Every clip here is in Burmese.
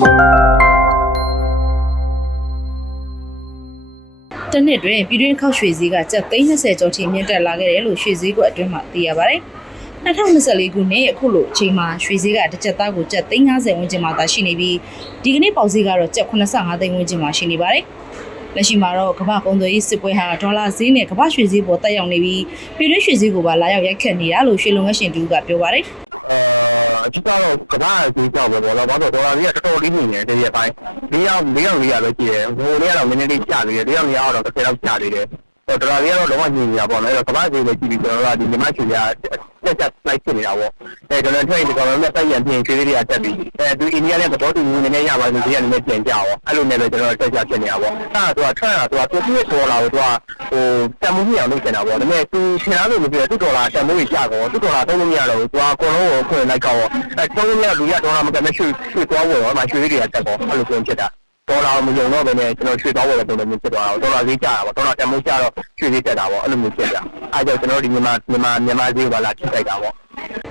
တနစ်တွင်ပြည်တွင်းခောက်ရွှေစည်းကကျပ်330ကျော်ထိမြင့်တက်လာခဲ့တယ်လို့ရွှေစည်းကွက်အတွင်းမှာသိရပါတယ်။2024ခုနှစ်အခုလိုအချိန်မှာရွှေစည်းကတစ်ကျပ်သားကိုကျပ်350ဝန်းကျင်မှာသာရှိနေပြီးဒီကနေ့ပေါက်စည်းကတော့ကျပ်85သိန်းဝန်းကျင်မှာရှိနေပါတယ်။ လက်ရှိမှာတော့ကမ္ဘာကုန်သွယ်ရေးစစ်ပွဲဟာဒေါ်လာဈေးနဲ့ကမ္ဘာရွှေစည်းပေါ်တက်ရောက်နေပြီးပြည်တွင်းရွှေစည်းကိုပါလာရောက်ရိုက်ခတ်နေတာလို့ရွှေလုံငန်းရှင်တူကပြောပါတယ်။အဲအကြည့်ကတော့ကမ္ဘာအကြီးကြောက်ပဲပေါ့နော်ဘာလို့ဒေါ်လာကြီးကတော်တော်လေးနေတယ်တရက်ပိုင်း၄ရောက်၄ရောက်၄ရောက်ပဲကြည့်တယ်ဟိုလေးကတော့နည်းနည်းလေးကျသေးတယ်၄ရောက်၄ရောက်တော့တစ်ဆယ်လောက်ကျသေးတယ်ဒေါ်လာကြီးကတော့လုံးဝညီနေတာပေါ့နော်အဲ့တော့ကမ္ဘာကြီးပဲကြည့်ပြီးကျွန်တော်တို့ကဒီမြန်မာချီက တက်တက်လိုက်ဖြစ်နေတာပေါ့အဲကျွန်တော်ထွက်ဒီကောင်လည်းတက်ရန်ပြင်ကျွေးလေးတွေကတက်ပြီးအဲဒီအိန္ဒိယနဲ့သဘောတူညီနေနေရပါလို့ဒီကနေ့ပြန်ကြအောင်အဲ့လိုနဲ့ပဲကျွန်တော်တက်ကြဖြစ်နေတာပေါ့အဲ့ဒါကထွက်တာသူကသူ့ရဲ့ဒေါ်လာကိုသူကဟိုတန်မှုမြအောင်လုပ်နေတာပေါ့ဒါပေမဲ့သူထင်လားလို့မပြောသူ့ဒေါ်လာတန်မှုကြီးကျကောသူ့ဒေါ်လာသုံးလို့မရတော့ဘူးသူကအကုန်လုံးကိုခွင့်လိုက်ကောအဲသုံးလို့မရလူရဒေါ်လာမကမဲ့ရွှေရွှေသွားဝယ်တော့မှရွှေလေးတွေကတက်ကောအဲ့လိုပြန်ဖြစ်တာ ဒေါ်လာမယုံတော့ဘဲနဲ့ကျွန်တော်ရွှေသွားဝယ်တဲ့ပုံစံမျိုးဖြစ်သွားတာဒေါ်လာဈေးကျတာပေါ့ဒေါ်လာတန်ဖိုးကျတော့ရွှေဈေးတက်တာပေါ့အဲ့လိုမျိုးဖြစ်ကြအဲကြောင့်ကျွန်တော်ဒီမြန်မာမြန်မာမြန်မာဈေးကိုပါလာထိခိုက်တာပေါ့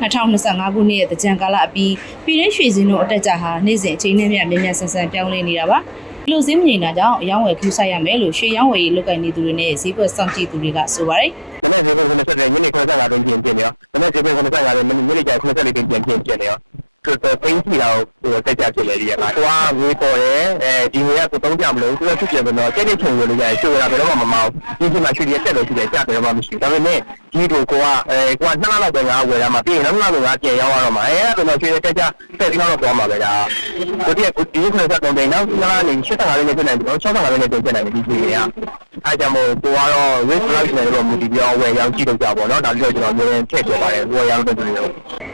2025ခုနှစ်ရဲ့တကြံကာလအပြီးပြည်တွင်းရွှေစင်းတို့အတက်ကြဟာနေ့စဉ်အချိန်နဲ့မျှမြင်မြန်ဆန်ဆန်ပြောင်းလဲနေတာပါဒီလိုဈေးမငြိမ်တာကြောင့်အယောင်းဝယ်ခူးဆိုင်ရမယ်လို့ရွှေရောင်းဝယ်ရေးလုပ်ကိုင်နေသူတွေနဲ့ဈေးကွက်စောင့်ကြည့်သူတွေကဆိုပါတယ်။ဒါနဲ့ဈေးကွက်ကိုဆက်တဲ့ညနေ95တုန်းပြင်ပြင်နေရော။ဒါနဲ့ဈေးကွက်ကို95တုန်းညနေကျ94တုန်းပြင်ပြင်ပြင်နေရော။ တော်တော်သိကြည့်တာကိုတက်ကြဖြစ်လေဒီကမှာ။သူကငွေပေါ်တယ်အဲဒီငွေကကိုသုံးကြမလို့သူကဖြစ်ပြန်တော့ကျက်တဲ့ချိန်ကိုလည်းရတယ်ရှိုးရဘယ်တော့မှမမောင်း။ဒီချိန်မှာရွှေရတက်လို့ရှိတယ်ကြတယ်တော့မှမရှိဘူး။ဒါပေမဲ့ဒီတို့ကအဲကိုကနှစ်လလောက်ပဲငါဝယ်ရမှာပြီးရင်နောက်နောက်တော့ငါပြန်ရောက်ရတော့မှာအဲအဲ့ဒါတော့ရွှေရတက်ကြတက်ပြီးတော့သွားမှာပဲဒါ။ကိုတည်းကဒီခွင့်ဆက်တော့တယ်နောက်နောက်နေ85လေးနဲ့ပြင်နိုင်တယ်65လေးနဲ့ပြင်နိုင်တယ်ဒီချိန်က။အဲကြောင့်မို့ကိုကတော့ risk price နဲ့တော့မူတည်ပြီးတော့ဝယ်ရောင်းကြည့်တော့ကြပါတော့။ဒါပြီးတော့ကျွန်တော်မျိုးရင်ထည့်ပြပါတယ်ဝယ်ရောင်းတဲ့သူတွေတော့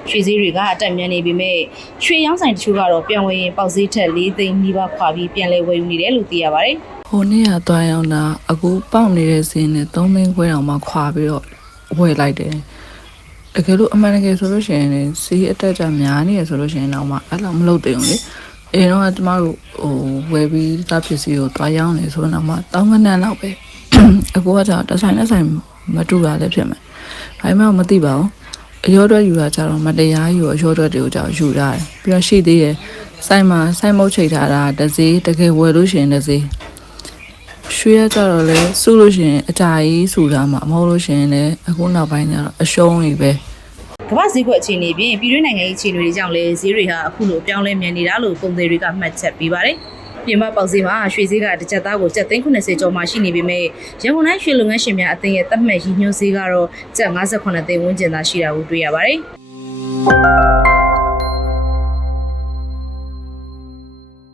ရွှေစည်းတွေကအတက်မြန်နေပေမဲ့ရွှေရောင်းဆိုင်တချို့ကတော့ပြန်ဝယ်ရင်ပေါက်ဈေးထက်၄သိန်းနီးပါးခွာပြီးပြန်လဲဝယ်ယူနေတယ်လို့သိရပါတယ်ဟိုနေ့ကတွားရောက်တာအခုပေါက်နေတဲ့စင်းနဲ့3သိန်းခွဲတောင်မှခွာပြီးတော့ဝယ်လိုက်တယ်တကယ်လို့အမှန်တကယ်ဆိုလို့ရှိရင်လည်းစီးအတက်ကြများနေရဆိုလို့ရှိရင်တော့မှအဲ့လိုမလုပ်သေးဘူးလေအဲတော့ကကျမတို့ဟိုဝယ်ပြီးသားပစ္စည်းကိုတွားရောက်နေဆိုတော့မှတောင်းကနန်းလောက်ပဲအခုကကြာတစ်ဆိုင်တစ်ဆိုင်မတူတာလည်းဖြစ်မယ်ဒါပေမဲ့မသိပါဘူး အရောတွက်ယူတာကြတော့မတရားယူအရောတွက်တွေကိုကြောက်ယူရတယ်ပြီးတော့ရှိသေးတယ်ဆိုင်မှာဆိုင်မုတ်ချိန်ထားတာတစ်စီးတကယ်ဝယ်လို့ရှိရင်တစ်စီးရွှေရကြတော့လဲစုလို့ရှိရင်အကြာကြီးစုထားမှာမဟုတ်လို့ရှိရင်လည်းအခုနောက်ပိုင်းကျတော့အရှုံးကြီးပဲကမ္ဘာဈေးကွက်အခြေအနေပြင်ပြည်တွင်းနိုင်ငံရေးအခြေအနေတွေကြောင့်လည်းဈေးတွေဟာအခုလိုပြောင်းလဲမြန်နေတာလို့ပုံသေးတွေကမှတ်ချက်ပေးပါတယ် ပြင်ပပေါက်ဈေးမှာရွှေဈေးကတစ်ကြက်သားကိုကျပ်390ကျော်မှရှိနေပေမဲ့ရန်ကုန်တိုင်းရွှေလုပ်ငန်းရှင်များအသင်းရဲ့သတ်မှတ်ရည်ညွှန်းဈေးကတော့ကျပ်58သိန်းဝန်းကျင်သာရှိတာကိုတွေ့ရပါတယ်